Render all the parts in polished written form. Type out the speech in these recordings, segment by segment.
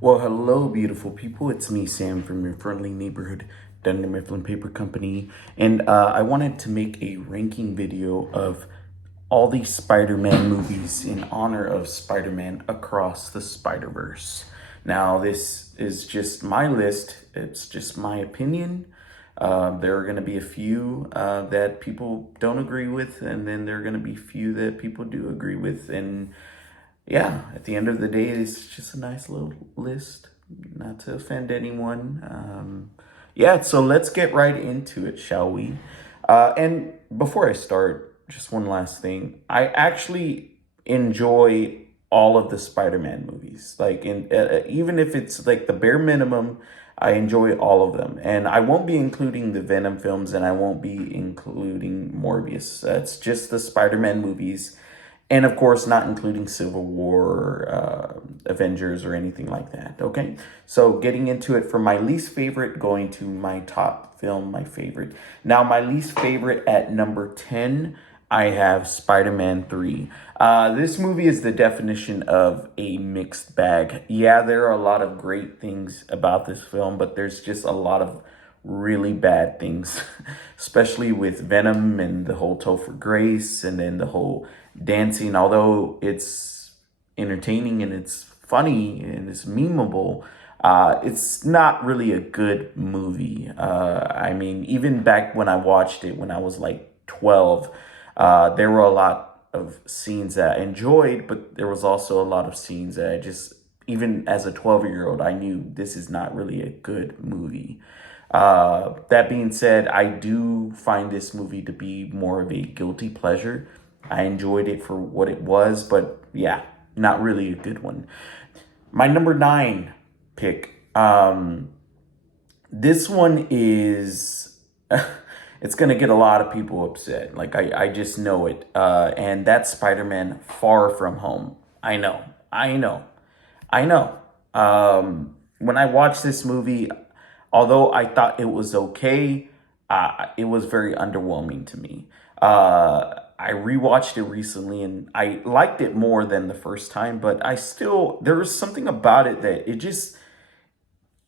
Well, hello, beautiful people. It's me, Sam, from your friendly neighborhood Dunder Mifflin Paper Company. And I wanted to make a ranking video of all the Spider Man movies in honor of Spider Man across the Spider Verse. Now, this is just my list, it's just my opinion. There are going to be a few that people don't agree with, and then there are going to be few that people do agree with. And yeah, at the end of the day, it's just a nice little list, not to offend anyone. Yeah, so let's get right into it, shall we? And before I start, just one last thing. I actually enjoy all of the Spider-Man movies. Like, even if it's like the bare minimum, I enjoy all of them. And I won't be including the Venom films, and I won't be including Morbius. It's just the Spider-Man movies, and of course not including Civil War, Avengers, or anything like that. Okay, so getting into it, from my least favorite going to my top film, my favorite. Now, my least favorite at number 10, I have Spider-Man 3. This movie is the definition of a mixed bag. Yeah, there are a lot of great things about this film, but there's just a lot of really bad things, especially with Venom and the whole Topher Grace, and then the whole dancing. Although it's entertaining and it's funny and it's memeable, it's not really a good movie. I mean, even back when I watched it when I was like 12, there were a lot of scenes that I enjoyed, but there was also a lot of scenes that I just, even as a 12-year-old, I knew this is not really a good movie. That being said, I do find this movie to be more of a guilty pleasure. I enjoyed it for what it was, but yeah, not really a good one. My number 9 pick. This one is it's gonna get a lot of people upset. Like, I just know it. And that's Spider-Man Far From Home. I know. When I watched this movie, although I thought it was okay, it was very underwhelming to me. I rewatched it recently and I liked it more than the first time, but there was something about it that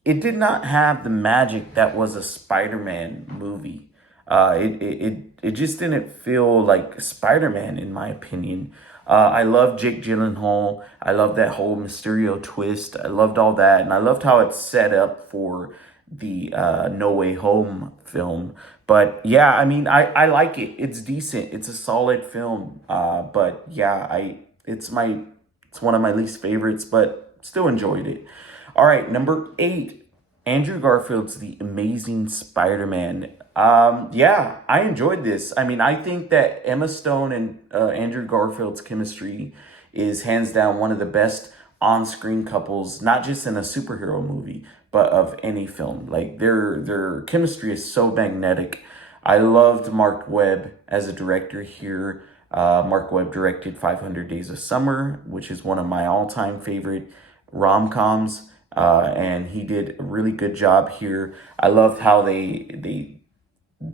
it did not have the magic that was a Spider-Man movie. It just didn't feel like Spider-Man, in my opinion. I love Jake Gyllenhaal. I love that whole Mysterio twist. I loved all that, and I loved how it's set up for the No Way Home film. But yeah, I mean, I like it. It's decent. It's a solid film. But yeah, it's one of my least favorites, but still enjoyed it. All right, number 8, Andrew Garfield's The Amazing Spider-Man. Yeah, I enjoyed this. I mean, I think that Emma Stone and Andrew Garfield's chemistry is hands down one of the best on-screen couples, not just in a superhero movie, but of any film. Like, their chemistry is so magnetic. I loved Mark Webb as a director here. Mark Webb directed 500 Days of Summer, which is one of my all-time favorite rom-coms. And he did a really good job here. I loved how they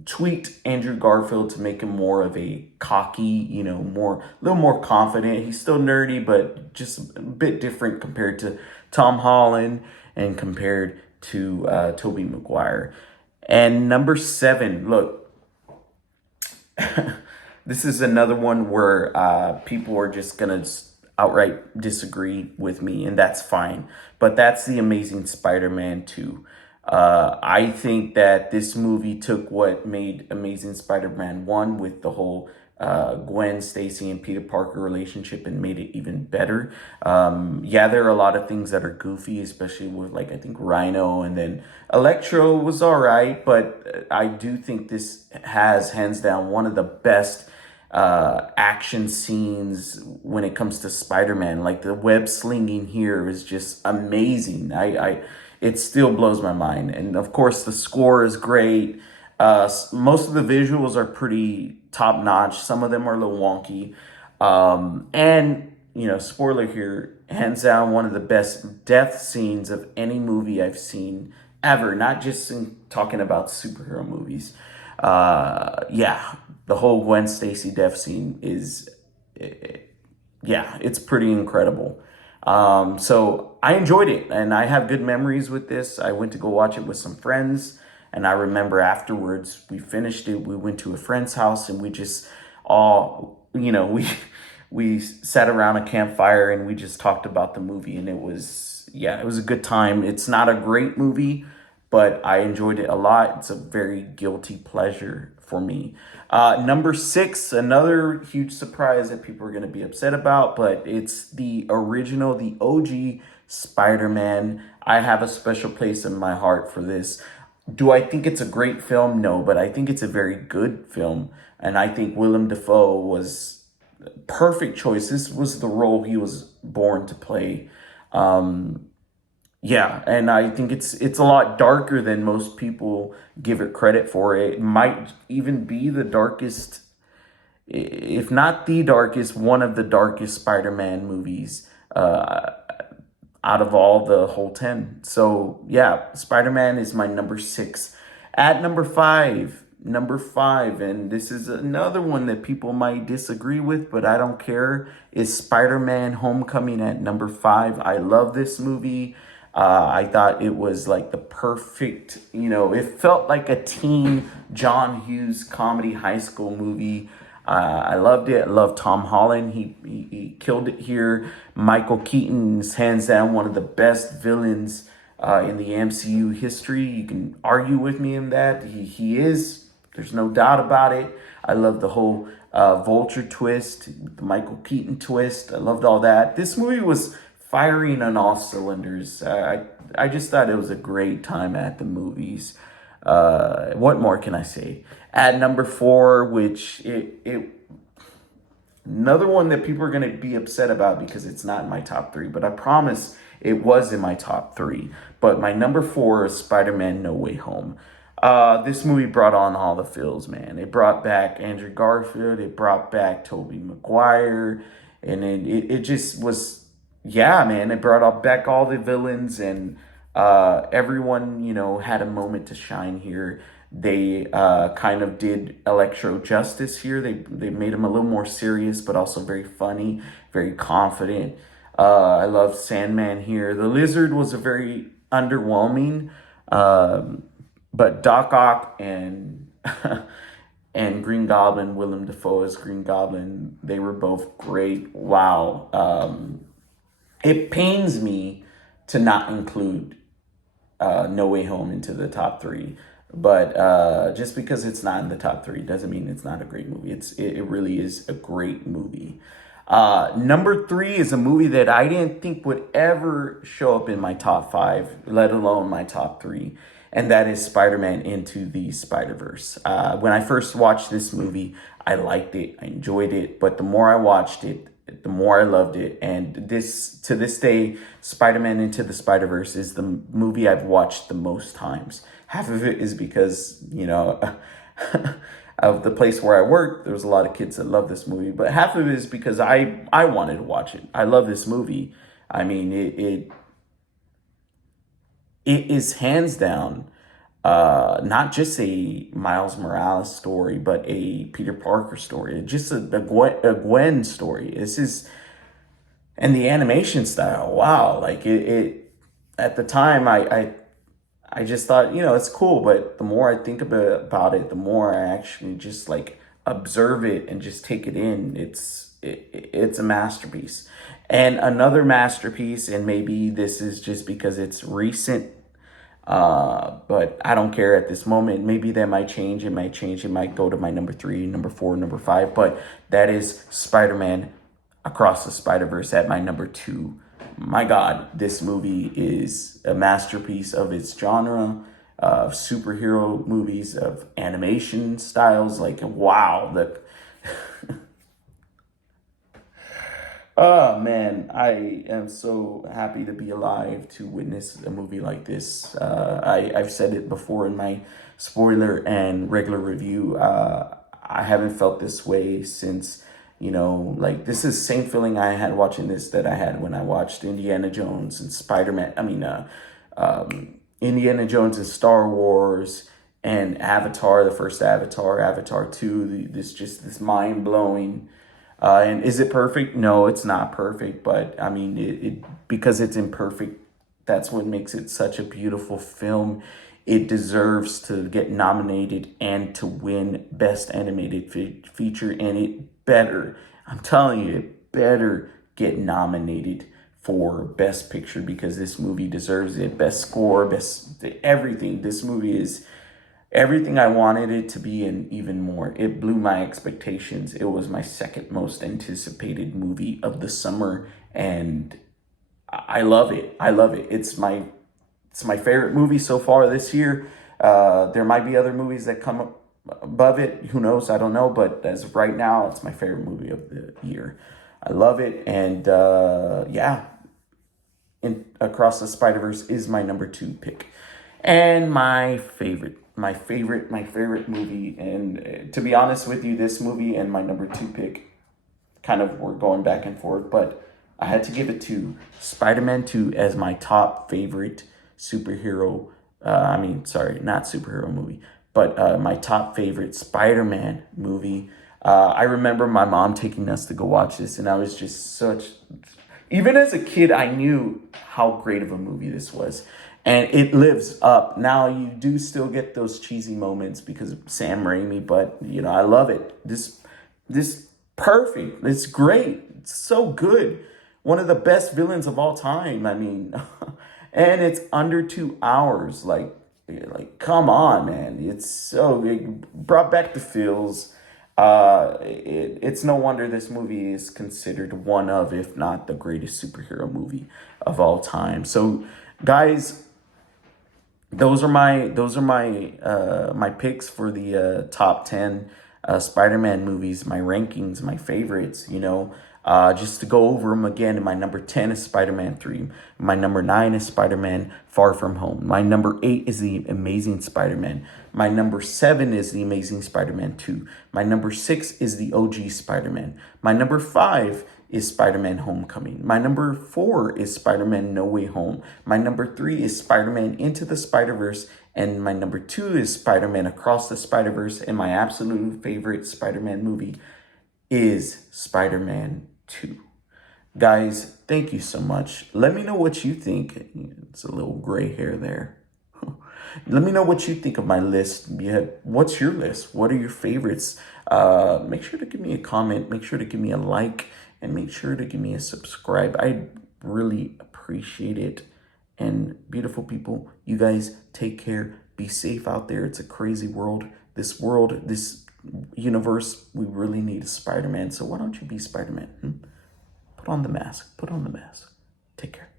tweaked Andrew Garfield to make him more of a cocky, a little more confident. He's still nerdy, but just a bit different compared to Tom Holland and compared to Tobey Maguire. And number 7, look, this is another one where people are just gonna outright disagree with me, and that's fine. But that's The Amazing Spider-Man 2. I think that this movie took what made Amazing Spider-Man 1 with the whole Gwen Stacy and Peter Parker relationship and made it even better. Yeah, there are a lot of things that are goofy, especially with, like, I think Rhino, and then Electro was all right, but I do think this has hands down one of the best action scenes when it comes to Spider-Man. Like, the web slinging here is just amazing. It still blows my mind. And of course, the score is great. Most of the visuals are pretty top notch. Some of them are a little wonky. And, spoiler here, hands down, one of the best death scenes of any movie I've seen ever, not just in talking about superhero movies. Yeah, the whole Gwen Stacy death scene is, yeah, it's pretty incredible. So I enjoyed it, and I have good memories with this. I went to go watch it with some friends, and I remember afterwards we finished it. We went to a friend's house, and we just all, we sat around a campfire and we just talked about the movie, and it was a good time. It's not a great movie, but I enjoyed it a lot. It's a very guilty pleasure for me. Number six, another huge surprise that people are going to be upset about, but it's the original, the OG Spider Man. I have a special place in my heart for this. Do I think it's a great film? No, but I think it's a very good film. And I think Willem Dafoe was perfect choice. This was the role he was born to play. Um, yeah, and I think it's a lot darker than most people give it credit for. It might even be the darkest, if not the darkest, one of the darkest Spider-Man movies out of all the whole 10. So, yeah, Spider-Man is my number six. At number five, and this is another one that people might disagree with, but I don't care, is Spider-Man Homecoming at number five. I love this movie. I thought it was like the perfect, it felt like a teen John Hughes comedy high school movie. I loved it. I love Tom Holland. He killed it here. Michael Keaton is hands down one of the best villains in the MCU history. You can argue with me in that. He is. There's no doubt about it. I love the whole Vulture twist, the Michael Keaton twist. I loved all that. This movie was firing on all cylinders. I just thought it was a great time at the movies. What more can I say? At number four, which it another one that people are going to be upset about because it's not in my top three, but I promise it was in my top three. But my number four is Spider-Man No Way Home. This movie brought on all the feels, man. It brought back Andrew Garfield. It brought back Tobey Maguire. And it just was, yeah, man. It brought back all the villains, and everyone, had a moment to shine here. They kind of did Electro justice here. They made him a little more serious, but also very funny, very confident. I love Sandman here. The Lizard was a very underwhelming, but Doc Ock and and Green Goblin, Willem Dafoe as Green Goblin, they were both great. Wow. It pains me to not include No Way Home into the top three. But just because it's not in the top three doesn't mean it's not a great movie. It really is a great movie. Number three is a movie that I didn't think would ever show up in my top five, let alone my top three. And that is Spider-Man Into the Spider-Verse. When I first watched this movie, I liked it, I enjoyed it. But the more I watched it, the more I loved it. And to this day, Spider-Man Into the Spider-Verse is the movie I've watched the most times. Half of it is because, of the place where I work, there's a lot of kids that love this movie. But half of it is because I wanted to watch it. I love this movie. I mean, it is hands down not just a Miles Morales story, but a Peter Parker story. Just a Gwen story. And the animation style, wow. Like it at the time, I just thought, it's cool. But the more I think about it, the more I actually just like observe it and just take it in. It's a masterpiece. And another masterpiece, and maybe this is just because it's recent, but I don't care at this moment. Maybe that might change. It might change. It might go to my number three, number four, number five. But that is Spider-Man Across the Spider-Verse at my number two. My God, this movie is a masterpiece of its genre, of superhero movies, of animation styles. Like, wow, oh man, I am so happy to be alive to witness a movie like this. I've said it before in my spoiler and regular review. I haven't felt this way since, like this is the same feeling I had watching this that I had when I watched Indiana Jones and Spider-Man. Indiana Jones and Star Wars and Avatar, the first Avatar, Avatar 2, this mind blowing And is it perfect? No, it's not perfect. But I mean, because it's imperfect, that's what makes it such a beautiful film. It deserves to get nominated and to win Best Animated Feature, and it better, I'm telling you, it better get nominated for Best Picture because this movie deserves it. Best score, best everything. This movie is everything I wanted it to be and even more. It blew my expectations. It was my second most anticipated movie of the summer, and I love it. I love it. It's my favorite movie so far this year. There might be other movies that come up above it. Who knows? I don't know. But as of right now, it's my favorite movie of the year. I love it, and yeah, Across the Spider-Verse is my number 2 pick. And my favorite movie. And to be honest with you, this movie and my number 2 pick kind of were going back and forth, but I had to give it to Spider-Man 2 as my top favorite superhero. Sorry, not superhero movie, but my top favorite Spider-Man movie. I remember my mom taking us to go watch this, and I was just even as a kid, I knew how great of a movie this was. And it lives up. Now, you do still get those cheesy moments because of Sam Raimi, but, I love it. This perfect. It's great. It's so good. One of the best villains of all time. I mean, and it's under 2 hours. Come on, man. It brought back the feels. It's no wonder this movie is considered one of, if not the greatest superhero movie of all time. So, guys, those are my picks for the top 10 Spider-Man movies, my rankings, my favorites. Just to go over them again. My number 10 is Spider-Man 3. My number 9 is Spider-Man Far From Home. My number 8 is The Amazing Spider-Man. My number 7 is The Amazing Spider-Man 2. My number 6 is the OG Spider-Man. My number 5 is Spider-Man Homecoming. My number 4 is Spider-Man No Way Home. My number 3 is Spider-Man Into the Spider-Verse. And my number 2 is Spider-Man Across the Spider-Verse. And my absolute favorite Spider-Man movie is Spider-Man 2. Guys, thank you so much. Let me know what you think. It's a little gray hair there. Let me know what you think of my list. What's your list? What are your favorites? Make sure to give me a comment. Make sure to give me a like. And make sure to give me a subscribe. I really appreciate it. And beautiful people, you guys take care. Be safe out there. It's a crazy world. This universe, we really need a Spider-Man. So why don't you be Spider-Man? Put on the mask. Take care.